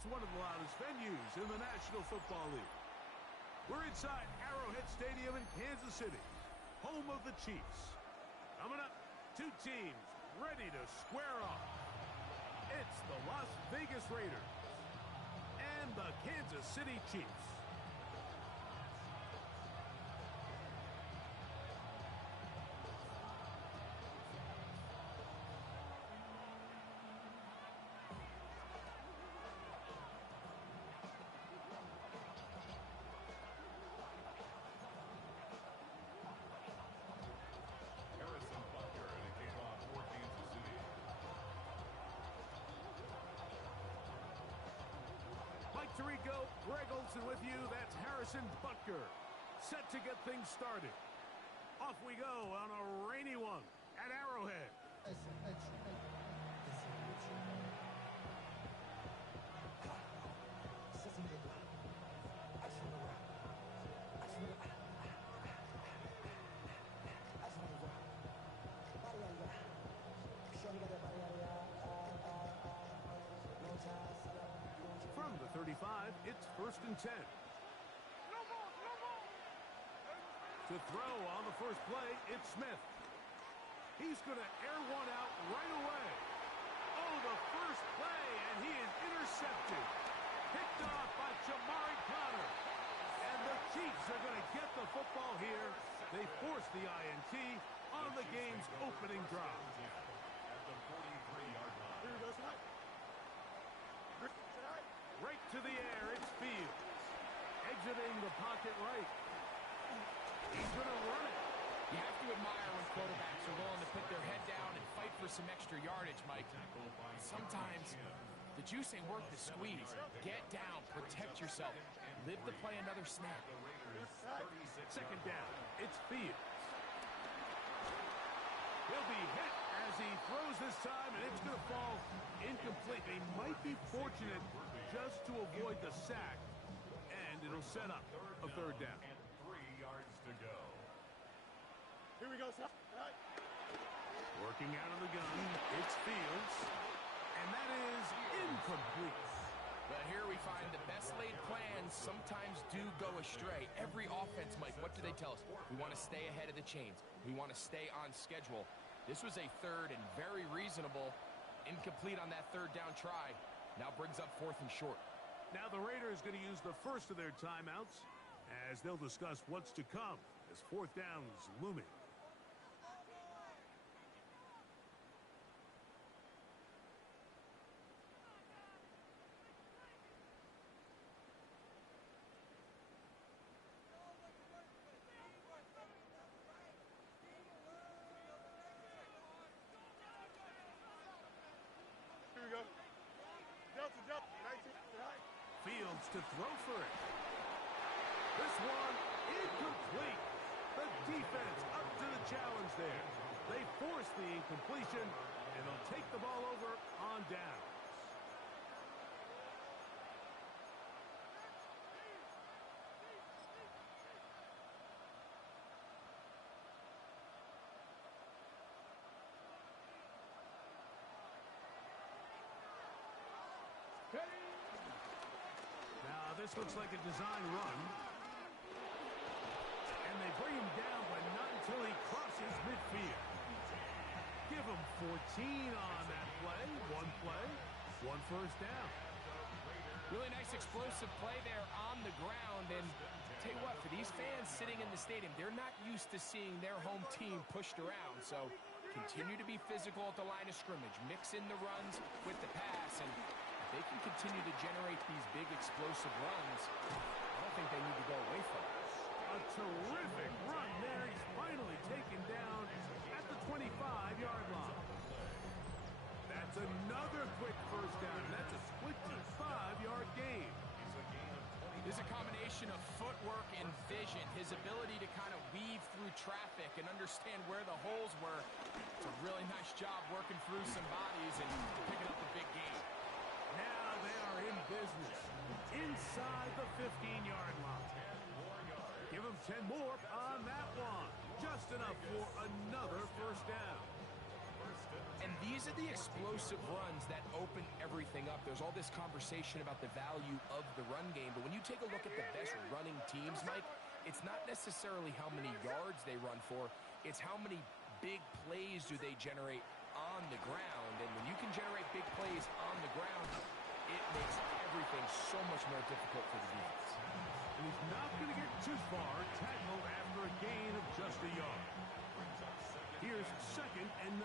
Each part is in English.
It's one of the loudest venues in the National Football League. We're inside Arrowhead Stadium in Kansas City, home of the Chiefs. Coming up, two teams ready to square off. It's the Las Vegas Raiders and the Kansas City Chiefs. With you, that's Harrison Butker, set to get things started. Off we go on a rainy one at Arrowhead. From the 35, it's 1st and 10. To throw on the first play, it's Smith. He's going to air one out right away. Oh, the first play, and he is intercepted. Picked off by Jamari Connor. And the Chiefs are going to get the football here. They force the INT on the game's opening drive. At the 43-yard line. Here we go, tonight. Right to the air, it's Fields. Exiting the pocket right. He's going to run it. You have to admire when quarterbacks are willing to put their head down and fight for some extra yardage, Mike. Sometimes the juice ain't worth the squeeze. Get down, protect yourself, live to play another snap. 2nd down, it's Fields. He'll be hit as he throws this time, and it's going to fall incomplete. They might be fortunate just to avoid the sack, and it'll set up a 3rd down. And 3 yards to go. Here we go, sir. Working out of the gun, it's Fields, and that is incomplete. But here we find the best laid plans sometimes do go astray. Every offense, Mike, what do they tell us? We want to stay ahead of the chains. We want to stay on schedule. This was a 3rd and very reasonable. Incomplete on that 3rd down try. Now brings up 4th and short. Now the Raiders going to use the first of their timeouts as they'll discuss what's to come as 4th down is looming. Here we go. Delta, 19. Fields to throw for it. This one incomplete. The defense up to the challenge there. They force the incompletion, and they'll take the ball over on down. Now, this looks like a design run. And they bring him down, but not until he crosses midfield. Give him 14 on that play. 1 first down. Really nice explosive play there on the ground. And tell you what, for these fans sitting in the stadium, they're not used to seeing their home team pushed around. So continue to be physical at the line of scrimmage. Mix in the runs with the pass. And if they can continue to generate these big explosive runs, I don't think they need to go away from it. A terrific run there. He's finally taken down at the 25-yard line. That's another quick first down. That's a 25-yard gain. There's a combination of footwork and vision. His ability to kind of weave through traffic and understand where the holes were. It's a really nice job working through some bodies and picking up a big gain. Now they are in business inside the 15-yard line. Give him 10 more on that one. Just enough for another first down. And these These are the explosive runs that open everything up. There's all this conversation about the value of the run game, but when you take a look at the best running teams, Mike, it's not necessarily how many yards they run for, it's how many big plays do they generate on the ground. And when you can generate big plays on the ground, it makes everything so much more difficult for the defense. And he's not going to get too far. Tackled after a gain of just a yard. Here's 2nd and 9.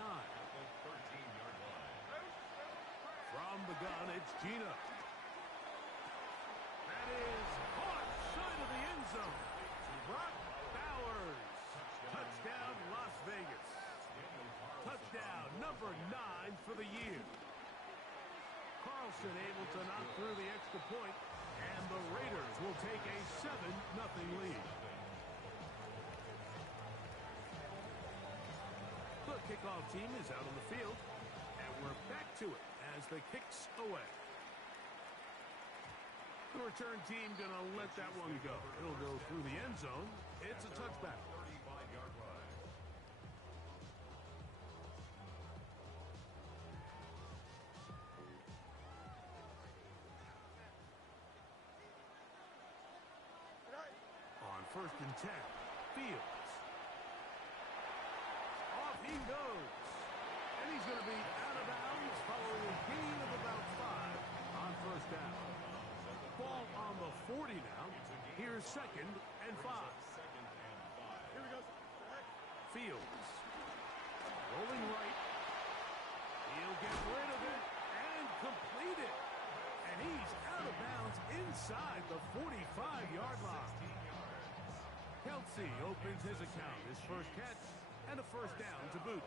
From the gun, it's Gina. That is caught side of the end zone. Brock Bowers. Touchdown, Las Vegas. Touchdown, number 9 for the year. Carlson able to knock through the extra point, and the Raiders will take a 7-0 lead. The kickoff team is out on the field, and we're back to it as the kick's away. The return team going to let that one go. It'll go through the end zone. It's a touchback. 35-yard line. On 1st and 10, Fields. Off he goes. And he's going to be out of bounds following a gain of about 5 on 1st down. Ball on the 40 now. Here's 2nd and 5. Here we go. Fields. Rolling right. He'll get rid of it and complete it. And he's out of bounds inside the 45-yard line. Kelsey opens his account. His first catch and a 1st down to boot.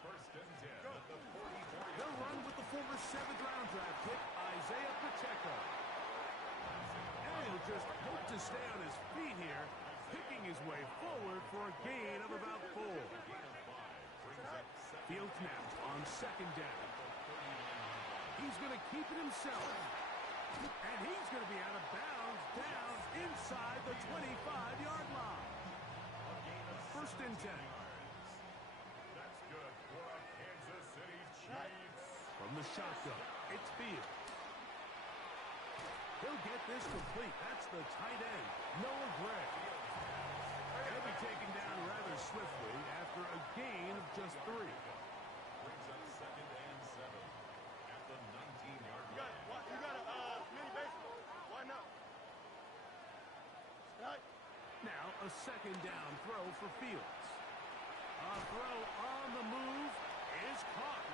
1st and 10 at the 44. They'll run with the former 7th-round draft pick, Isaiah Pacheco. And he'll just hope to stay on his feet here, picking his way forward for a gain of about 4. Fields now on 2nd down. He's going to keep it himself. And he's going to be out of bounds down inside the 25-yard line. 1st and 10. That's good for a Kansas City Chiefs. From the shotgun, it's Fields. He'll get this complete. That's the tight end, Noah Gray. He'll be taken down rather swiftly after a gain of just 3. Brings up 2nd and 7 at the 19-yard line. You got a mini baseball. Why not? Right. Now a 2nd down throw for Fields. A throw on the move is caught.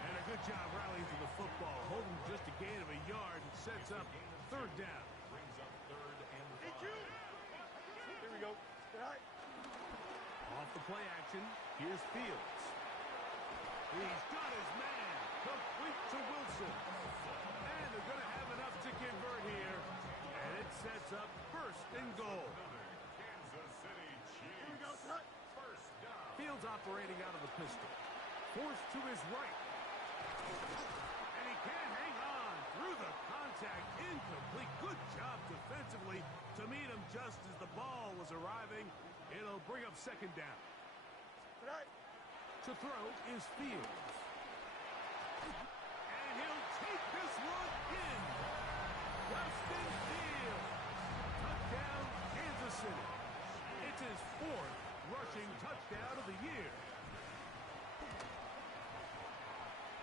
And a good job rallying to the football, holding just a gain of a yard and sets up 3rd down. Brings up 3rd and 5. Here we go. Right. Off the play action, here's Fields. He's got his man, complete to Wilson. And they're going to have enough to convert here. And it sets up 1st and goal. Kansas City Chiefs. Here we go. Cut. 1st down. Fields operating out of the pistol. Forced to his right. And he can't hang on through the contact. Incomplete. Good job defensively to meet him just as the ball was arriving. It'll bring up 2nd down. Right. To throw is Fields. And he'll take this one in. Justin Fields. Touchdown, Kansas City. It's his 4th rushing touchdown of the year.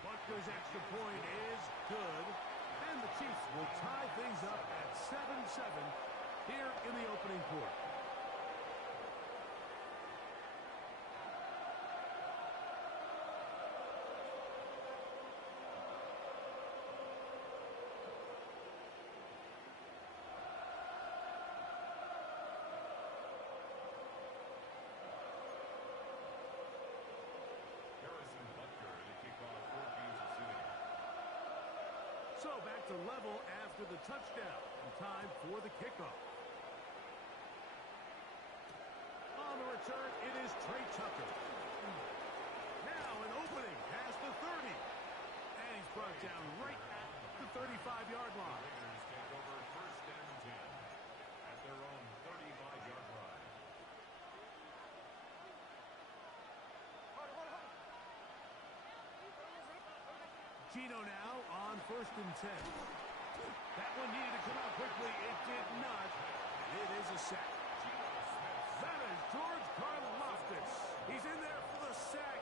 Butler's extra point is good. And the Chiefs will tie things up at 7-7 here in the opening quarter. So back to level after the touchdown. And time for the kickoff. On the return, it is Trey Tucker. Now an opening past the 30. And he's brought down right at the 35-yard line. Raiders take over 1st and 10 at their own 35-yard line. Gino now on 1st and 10. That one needed to come out quickly. It did not. It is a sack. That is George Karlaftis. He's in there for the sack.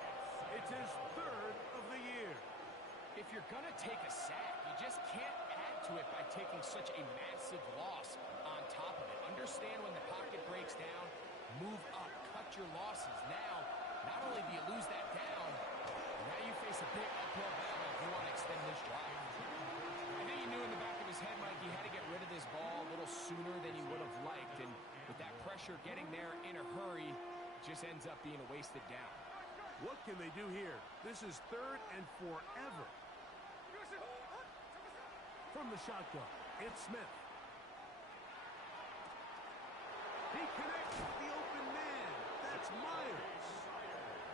It's his 3rd of the year. If you're going to take a sack, you just can't add to it by taking such a massive loss on top of it. Understand when the pocket breaks down, move up, cut your losses. Now, not only do you lose that down, now you face a big uphill battle if you want to extend this drive. I think he knew in the back of his head, Mike, he had to get rid of this ball a little sooner than he would have liked. And with that pressure getting there in a hurry, it just ends up being a wasted down. What can they do here? This is 3rd and forever. From the shotgun, it's Smith. He connects with the open man. That's Myers.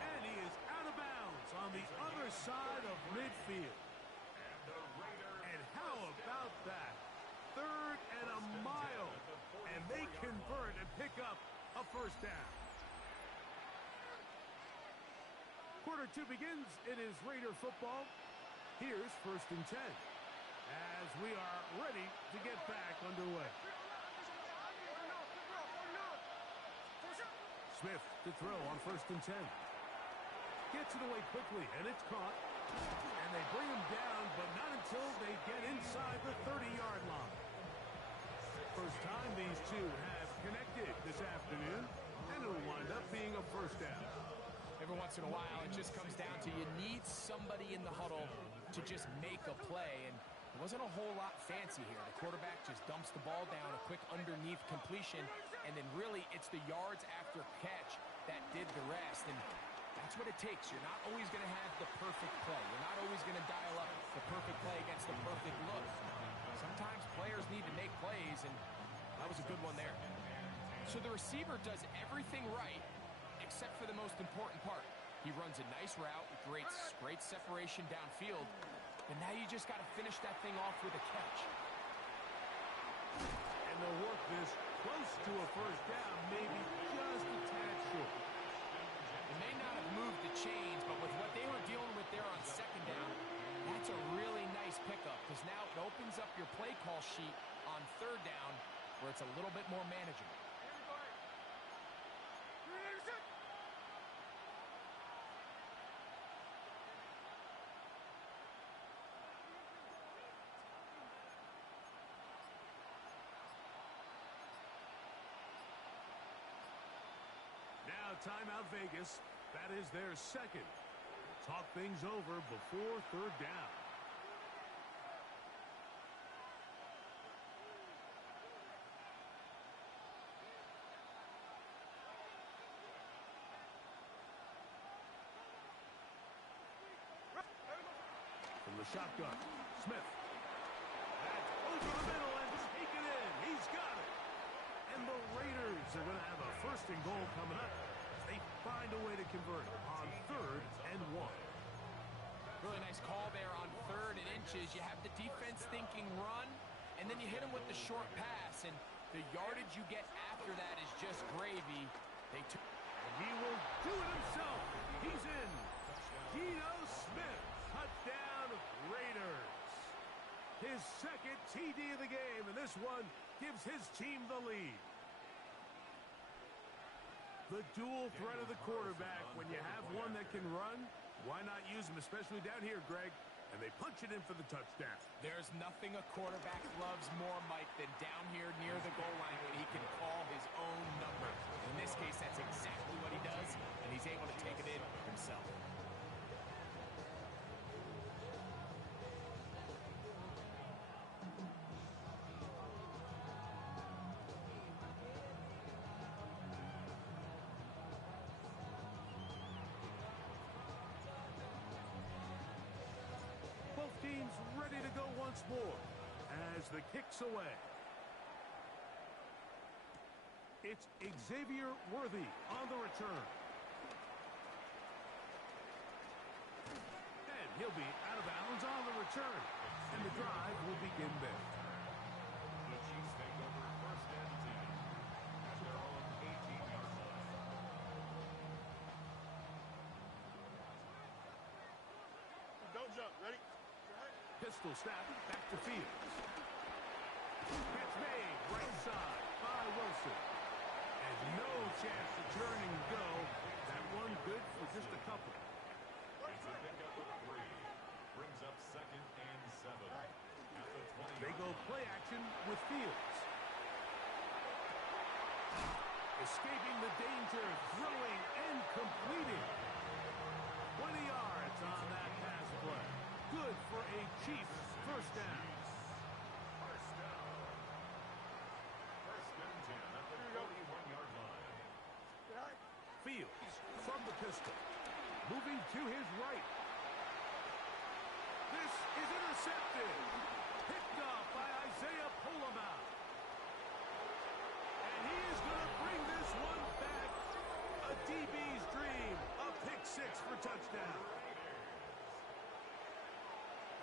And he is out of bounds on the other side of midfield. And how about that? 3rd and a mile. And they convert and pick up a 1st down. Quarter 2 begins. It is Raider football. Here's 1st and 10. As we are ready to get back underway. Smith to throw on 1st and 10. Gets it away quickly, and it's caught. And they bring him down, but not until they get inside the 30-yard line. First time these two have connected this afternoon, and it'll wind up being a 1st down. Every once in a while, it just comes down to you need somebody in the huddle to just make a play, and it wasn't a whole lot fancy here. The quarterback just dumps the ball down, a quick underneath completion, and then really it's the yards after catch that did the rest, and that's what it takes. You're not always going to have the perfect play. You're not always going to dial up the perfect play against the perfect look. Sometimes players need to make plays, and that was a good one there. So the receiver does everything right, except for the most important part. He runs a nice route, great separation downfield, and now you just got to finish that thing off with a catch. And they'll work this close to a 1st down, maybe just a tad short. It may not have moved the chains, but with what they were dealing with there on 2nd down, that's a really nice pickup, because now it opens up your play call sheet on 3rd down, where it's a little bit more manageable. Now timeout Vegas. That is their 2nd. Talk things over before 3rd down. From the shotgun, Smith. That's over the middle and taken in. He's got it. And the Raiders are going to have a 1st and goal coming up. They find a way to convert on 3rd and 1. Really nice call there on 3rd and inches. You have the defense thinking run, and then you hit them with the short pass, and the yardage you get after that is just gravy. And he will do it himself. He's in. Geno Smith, touchdown Raiders. His 2nd TD of the game, and this one gives his team the lead. The dual threat of the quarterback. When you have one that can run, why not use him, especially down here, Greg? And they punch it in for the touchdown. There's nothing a quarterback loves more, Mike, than down here near the goal line when he can call his own number. In this case, that's exactly what he does, and he's able to take it in himself. Both teams ready to go once more as the kick's away. It's Xavier Worthy on the return. And he'll be out of bounds on the return. And the drive will begin there. The Chiefs take over 1st and 10 at their own 18-yard line. Don't jump. Ready? Pistol snap back to Fields. Catch made right side by Wilson. And no chance to turn and go. That one good for just a couple. It's a pickup of 3. Brings up 2nd and 7. At the 20. They go play action with Fields. Escaping the danger, throwing and completing. 20 yards on that pass play. Good for a Chiefs first down. First down. First and 10 at the 41-yard line. Fields from the pistol. Moving to his right. This is intercepted. Picked off by Isaiah Pullamaut. And he is going to bring this one back. A DB's dream. A pick 6 for touchdown.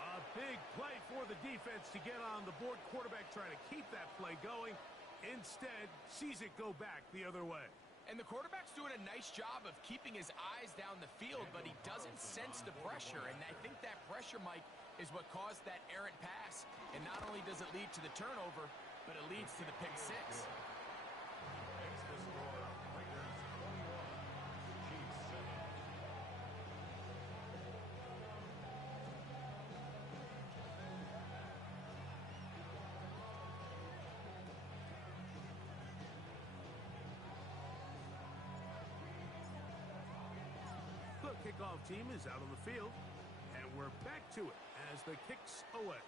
A big play for the defense to get on the board. Quarterback trying to keep that play going. Instead, sees it go back the other way. And the quarterback's doing a nice job of keeping his eyes down the field, but he doesn't sense the pressure. And I think that pressure, Mike, is what caused that errant pass. And not only does it lead to the turnover, but it leads to the pick 6. Makes the score Raiders 21, Chiefs 7. The kickoff team is out on the field, and we're back to it as the kicks away.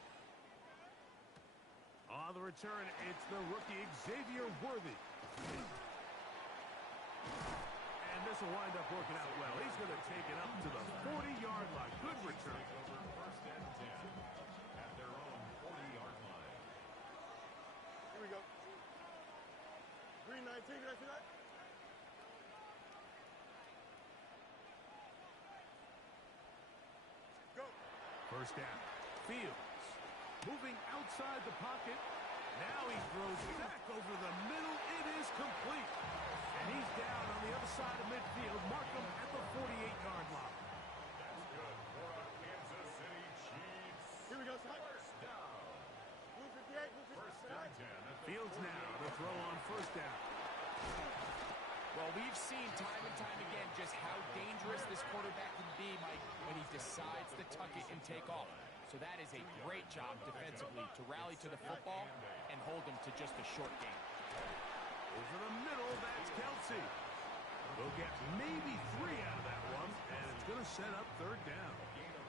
On the return, it's the rookie Xavier Worthy. And this will wind up working out well. He's going to take it up to the 40-yard line. Good return. Over first and 10 at their own 40-yard line. Here we go. Green 19, can I see that? Go. First down. Fields moving outside the pocket. Now he throws back over the middle. It is complete. And he's down on the other side of midfield. Mark him at the 48-yard line. That's good for a Kansas City Chiefs. Here we go, son. First down. Blue 58, blue 58. First and 10 at the Fields now to throw on first down. Well, we've seen time and time again just how dangerous this quarterback can be, Mike, when he decides to tuck it and take off. So that is a great job defensively to rally to the football and hold him to just a short gain. Over the middle, that's Kelsey. They'll get maybe 3 out of that one, and it's going to set up third down. gain of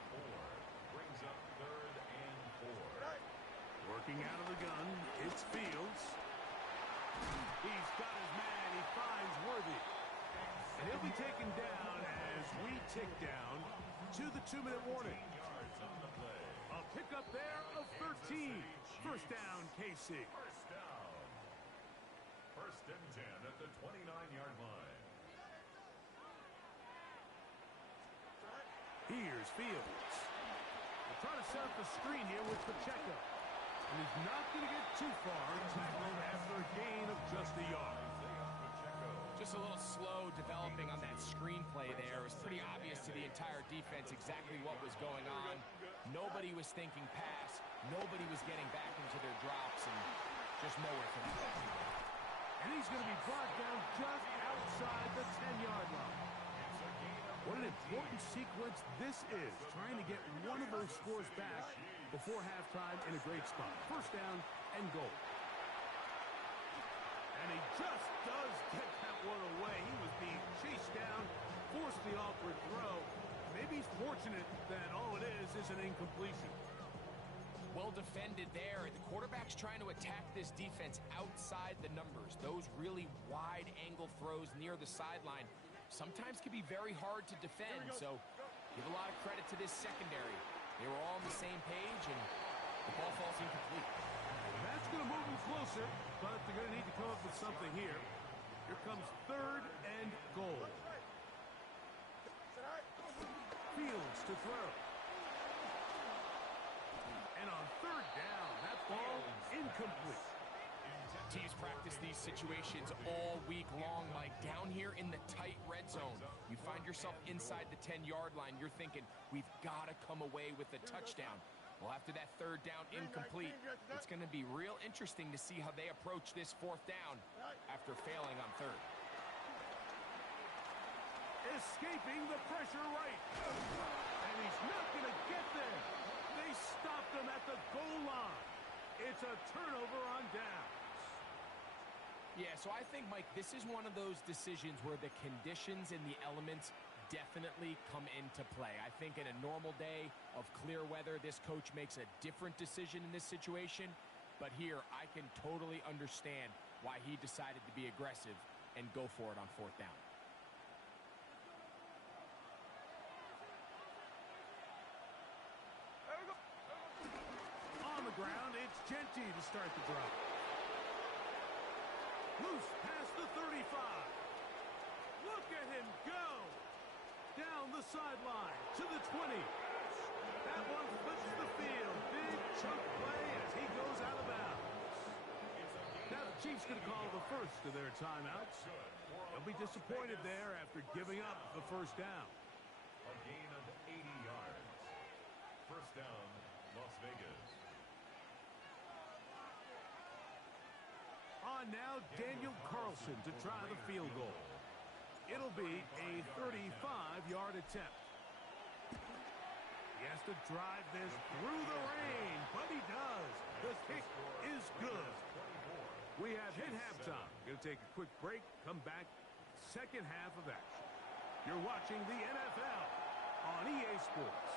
4. Brings up 3rd and 4. Working out of the gun, it's Fields. He's got his man. He finds Worthy. And he'll be taken down as we tick down to the 2-minute warning. Yards on the play. A pickup there of 13. First down, KC. First down. First and 10 at the 29-yard line. Here's Fields. They're trying to set up the screen here with Pacheco. And he's not going to get too far. Tackled after a gain of just a yard. Just a little slow developing on that screenplay there. It was pretty obvious to the entire defense exactly what was going on. Nobody was thinking pass. Nobody was getting back into their drops, and just nowhere for that back. And he's going to be brought down just outside the 10-yard line. What an important sequence this is, trying to get one of those scores back before halftime in a great spot. First down and goal. And he just does get that one away. He was being chased down, forced the awkward throw. Maybe he's fortunate that all it is an incompletion. Well defended there. The quarterback's trying to attack this defense outside the numbers. Those really wide angle throws near the sideline sometimes can be very hard to defend. So give a lot of credit to this secondary. They were all on the same page, and the ball falls incomplete. That's going to move them closer, but they're going to need to come up with something here. Here comes third and goal. Fields to throw. And on third down, that ball incomplete. Teams practice these situations all week long, Mike. Down here in the tight red zone, you find yourself inside the 10-yard line. You're thinking, we've got to come away with a touchdown. Well, after that third down incomplete, it's going to be real interesting to see how they approach this fourth down after failing on third. Escaping the pressure right. And he's not going to get there. They stopped him at the goal line. It's a turnover on downs. Yeah, so I think, Mike, this is one of those decisions where the conditions and the elements definitely come into play. I think in a normal day of clear weather, this coach makes a different decision in this situation. But here, I can totally understand why he decided to be aggressive and go for it on fourth down. On the ground, it's Genty to start the drive. Loose past the 35. Look at him go. Down the sideline to the 20. That one flips the field. Big chunk play as he goes out of bounds. Now the Chiefs going to call the first of their timeouts. They'll be disappointed there after giving up the first down. A gain of 80 yards. First down, Las Vegas. On now, Daniel Carlson to try the field goal. It'll be a 35-yard attempt. He has to drive this through the rain, but he does. The kick is good. We have hit halftime. Going to take a quick break, come back, second half of action. You're watching the NFL on EA Sports.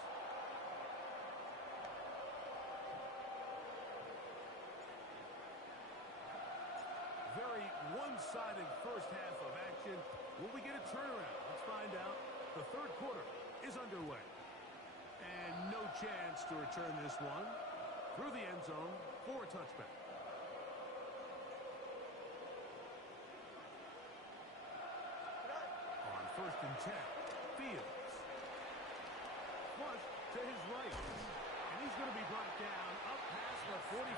Very one-sided first half of action. Will we get a turnaround? Let's find out. The third quarter is underway. And no chance to return this one through the end zone for a touchback. On first and 10, Fields. Flush to his right. And he's going to be brought down up past the 45.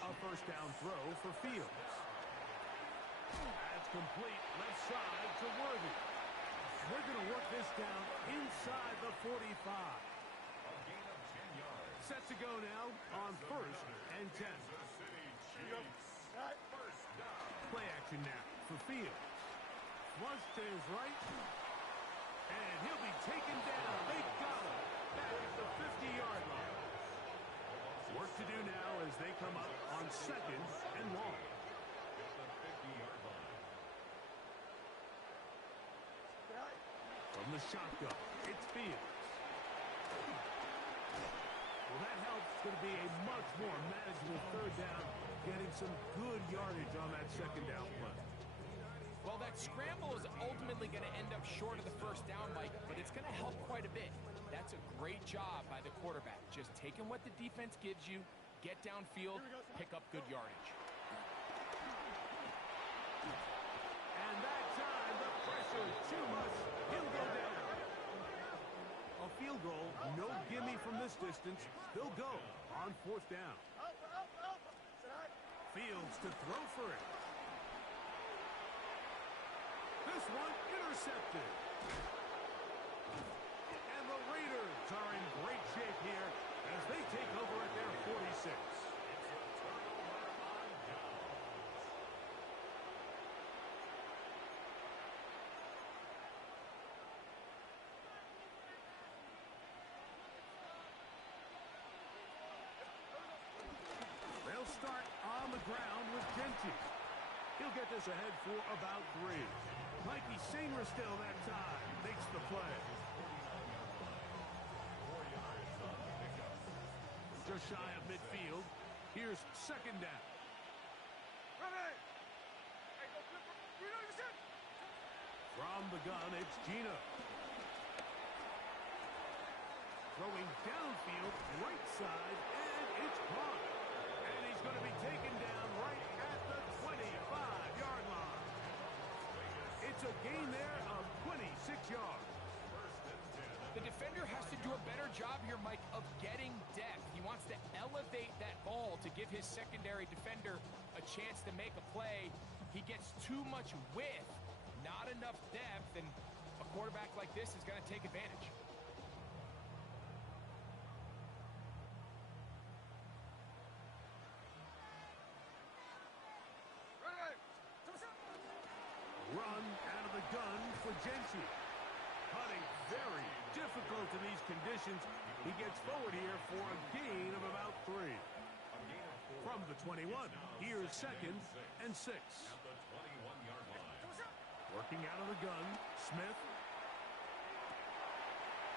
A first down throw for Fields. That's complete left side to Worthy. We're going to work this down inside the 45. A gain of 10 yards. Set to go now on first and 10. First down. Play action now for Fields. Flush to his right. And he'll be taken down. They got him. That is the 50-yard line. Work to do now as they come up on second and long. At the 50-yard line. From the shotgun, it's Fields. Well, that helps. It's going to be a much more manageable third down, getting some good yardage on that second down play. Well, that scramble is ultimately going to end up short of the first down, Mike, but it's going to help quite a bit. That's a great job by the quarterback, just taking what the defense gives you, get downfield, pick up good yardage. And that time, the pressure too much. He'll go down. A field goal, no gimme from this distance. They'll go on fourth down. Fields to throw for it. This one intercepted. And the Raiders are in great shape here as they take over at their 46. They'll start on the ground with Genty. He'll get this ahead for about 3. Mikey Singer still that time makes the play. Just shy of midfield. Here's second down. From the gun, it's Gino. Throwing downfield, right side, and it's caught. And he's going to be taken down right at the 25-yard line. It's a gain there of 26 yards. The defender has to do a better job here, Mike, of getting depth. He wants to elevate that ball to give his secondary defender a chance to make a play. He gets too much width, not enough depth, and a quarterback like this is going to take advantage. Run out of the gun for Gentry. Putting very difficult in these conditions. He gets forward here for a gain of about 3. From the 21, here's 2nd and 6. Working out of the gun, Smith.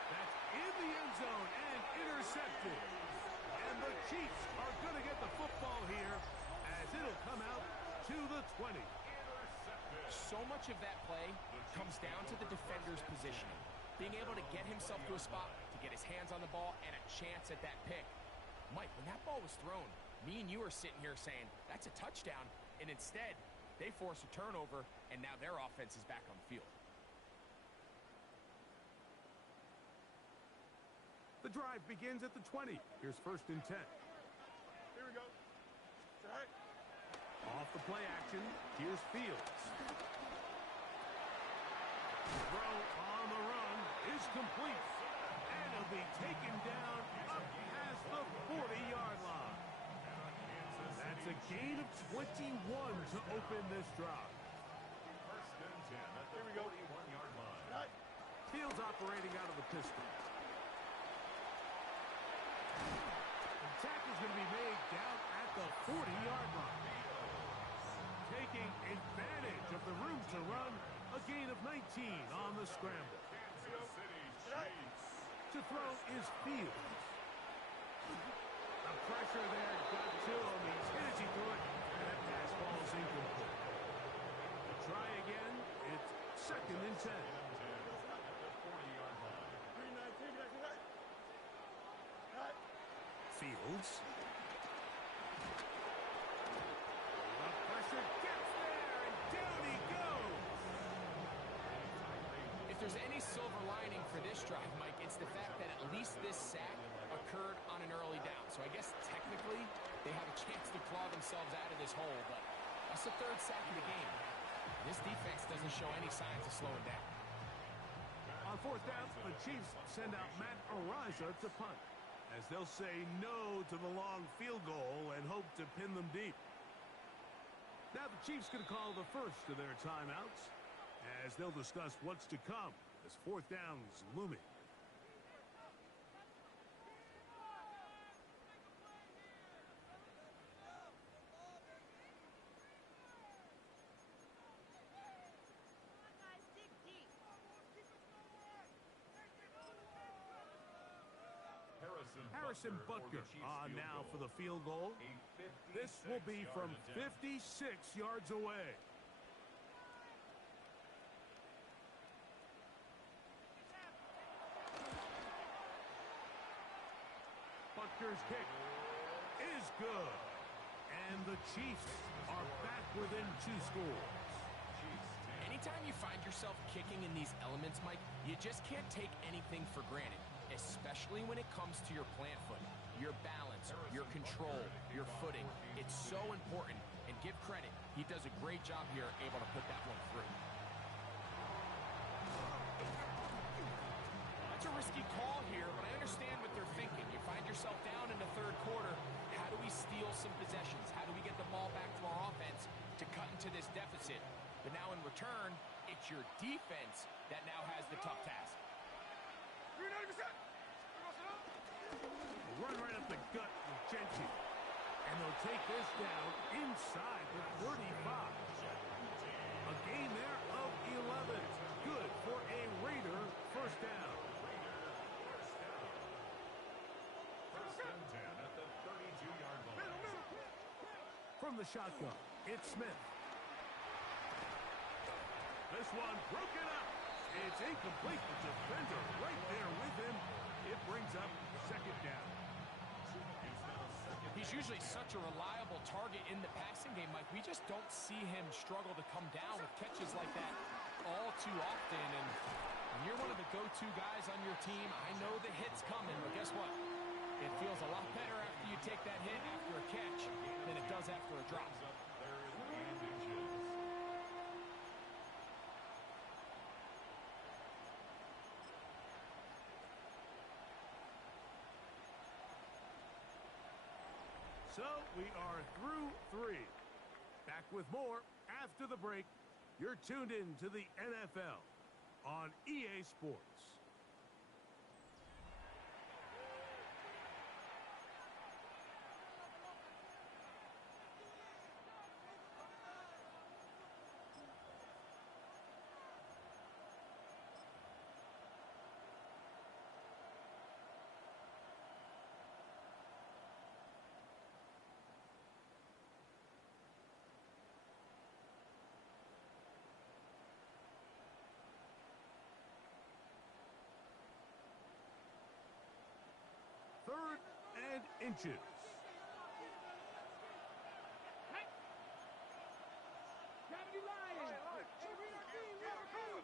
That's in the end zone and intercepted. And the Chiefs are going to get the football here as it'll come out to the 20. So much of that play comes down to the defender's positioning. Being able to get himself to a spot, to get his hands on the ball, and a chance at that pick. Mike, when that ball was thrown, me and you are sitting here saying, that's a touchdown, and instead, they force a turnover, and now their offense is back on the field. The drive begins at the 20. Here's 1st and 10. Here we go. Right. Off the play action, here's Fields. Throw on the run is complete. And it'll be taken down up past the 40-yard line. That's a gain of 21 to open this drive. 1st and 10 at the 41-yard line. Right. Fields operating out of the pistol. The tackle's going to be made down at the 40-yard line. Taking advantage of the room to run, a gain of 19 on the scramble. To throw is Fields. The pressure there got to him. He's hit as he threw it, and that pass falls incomplete. To try again, it's 2nd and 10. Fields. The pressure gets there, and down he goes. If there's any silver lining for this drive, Mike, it's the fact that at least this sack occurred on an early down. So I guess technically they have a chance to claw themselves out of this hole, but that's the 3rd sack of the game. This defense doesn't show any signs of slowing down. On 4th down, the Chiefs send out Matt Araiza to punt, as they'll say no to the long field goal and hope to pin them deep. Now the Chiefs going to call the first of their timeouts as they'll discuss what's to come as 4th down's looming. Harrison Butker on now for the field goal. This will be from 56 yards away. Butker's kick is good. And the Chiefs are back within 2 scores. Anytime you find yourself kicking in these elements, Mike, you just can't take anything for granted, especially when it comes to your plant foot, your balance, your control, your footing. It's so important, and give credit. He does a great job here able to put that one through. That's a risky call here, but I understand what they're thinking. You find yourself down in the 3rd quarter. How do we steal some possessions? How do we get the ball back to our offense to cut into this deficit? But now in return, it's your defense that now has the tough task. Run right up the gut with Gentry. And they'll take this down inside the 35. A gain there of 11. Good for a Raider 1st down. 1st and 10 at the 32-yard line. From the shotgun, it's Smith. This one broken up. It's incomplete. The defender right there with him. It brings up 2nd down. He's usually such a reliable target in the passing game, Mike. We just don't see him struggle to come down with catches like that all too often. And when you're one of the go-to guys on your team, I know the hit's coming, but guess what? It feels a lot better after you take that hit after a catch than it does after a drop. So we are through 3. Back with more after the break. You're tuned in to the NFL on EA Sports. Third and inches. Gravity line. Hey, read our team, read our team.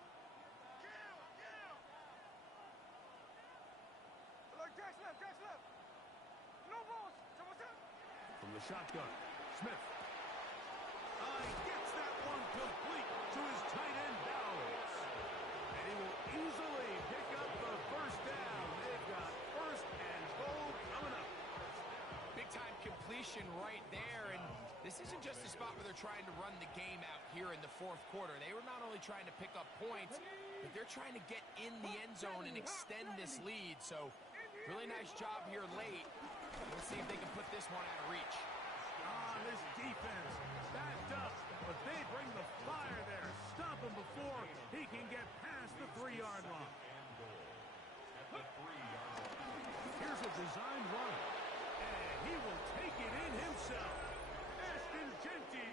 Look, Jack's left. No balls. So what's up? From the shotgun, Smith. He gets that one complete to his tight end Bowers. And he will easily pick up the first down. They've got first and goal coming up. Big-time completion right there, and this isn't just a spot where they're trying to run the game out here in the fourth quarter. They were not only trying to pick up points, but they're trying to get in the end zone and extend this lead. So, really nice job here late. Let's see if they can put this one out of reach. This defense backed up, but they bring the fire there. Stop him before he can get past the 3-yard line. Here's a design run, and he will take it in himself. Ashton Genty.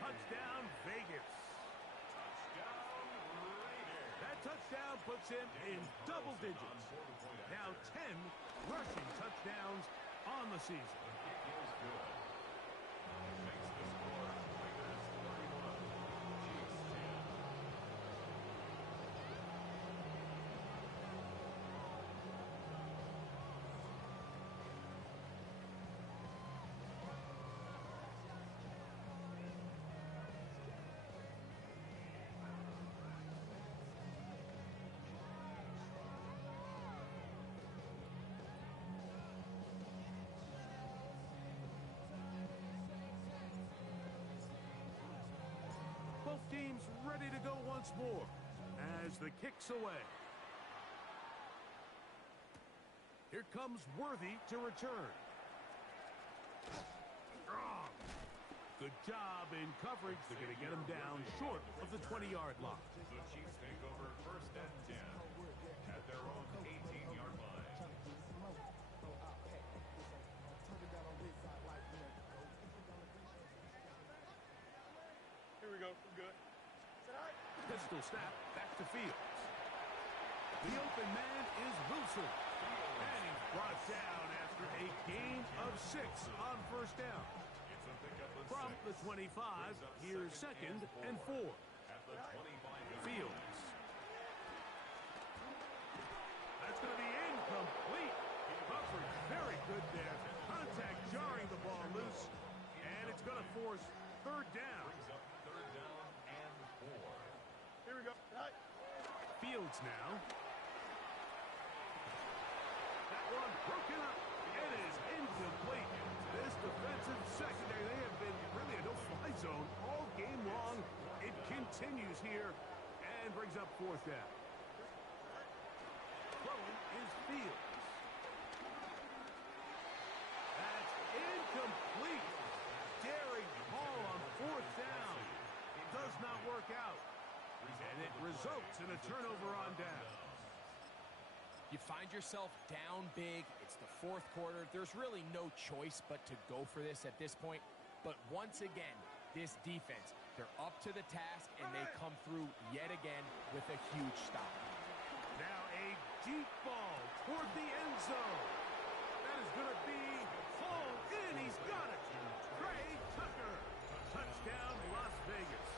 Touchdown, Vegas. That touchdown puts him in double digits. Now 10 rushing touchdowns on the season. Both teams ready to go once more as the kick's away. Here comes Worthy to return. Strong. Good job in coverage. They're going to get him down short of the 20-yard line. The Chiefs take over first and 10 at their own 18-yard line. Here we go. We're good. Pistol snap back to Fields. The open man is Wilson. And he's brought down after a gain of 6 on first down. From the 25, here's second and 4. Fields. That's going to be incomplete. Coverage very good there. Contact jarring the ball loose. And it's going to force third down. Here we go. Fields now. That one broken up. It is incomplete. This defensive secondary, they have been really a no-fly zone all game long. It continues here and brings up fourth down. Throwing is Fields. That's incomplete. Daring ball on fourth down. Does not work out. And it results in a turnover on down. You find yourself down big. It's the fourth quarter. There's really no choice but to go for this at this point. But once again, this defense, they're up to the task, and they come through yet again with a huge stop. Now a deep ball toward the end zone. That is going to be hauled in. He's got it. Trey Tucker. Touchdown, Las Vegas.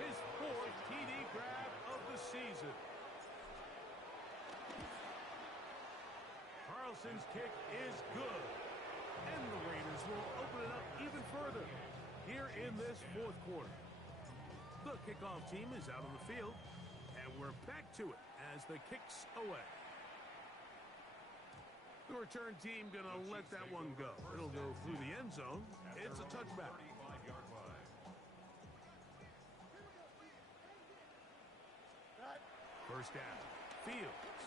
His 4th TD grab of the season. Carlson's kick is good. And the Raiders will open it up even further here in this fourth quarter. The kickoff team is out on the field, and we're back to it as the kick's away. The return team going to let that one go. It'll go through the end zone. It's a touchback. 35-yard line. First down. Fields.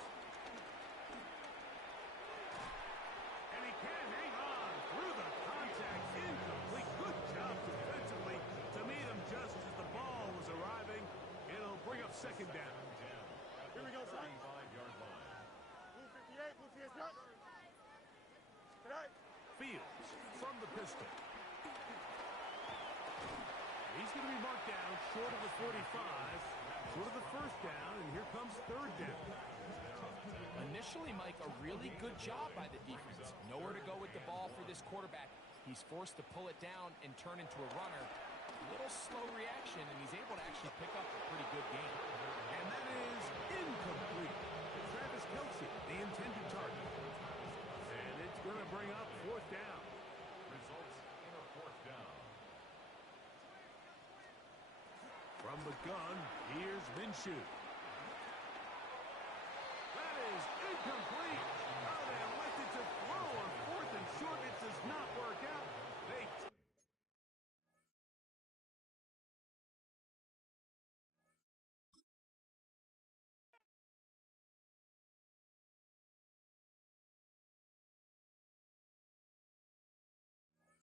And he can't hang on through the contact. Incomplete. Good job defensively to meet him just as the ball was arriving. It'll bring up second down. Here we go, son. 35-yard line. Blue 58, blue 58, cut. Right. Fields from the pistol. He's going to be marked down short of the 45, short of the first down, and here comes third down. Initially, Mike, a really good job by the defense. Nowhere to go with the ball for this quarterback. He's forced to pull it down and turn into a runner. A little slow reaction, and he's able to actually pick up a pretty good game. And that is incomplete. Travis Kelce, the intended target. And it's going to bring up fourth down. Results in a fourth down. From the gun, here's Minshew. That is incomplete.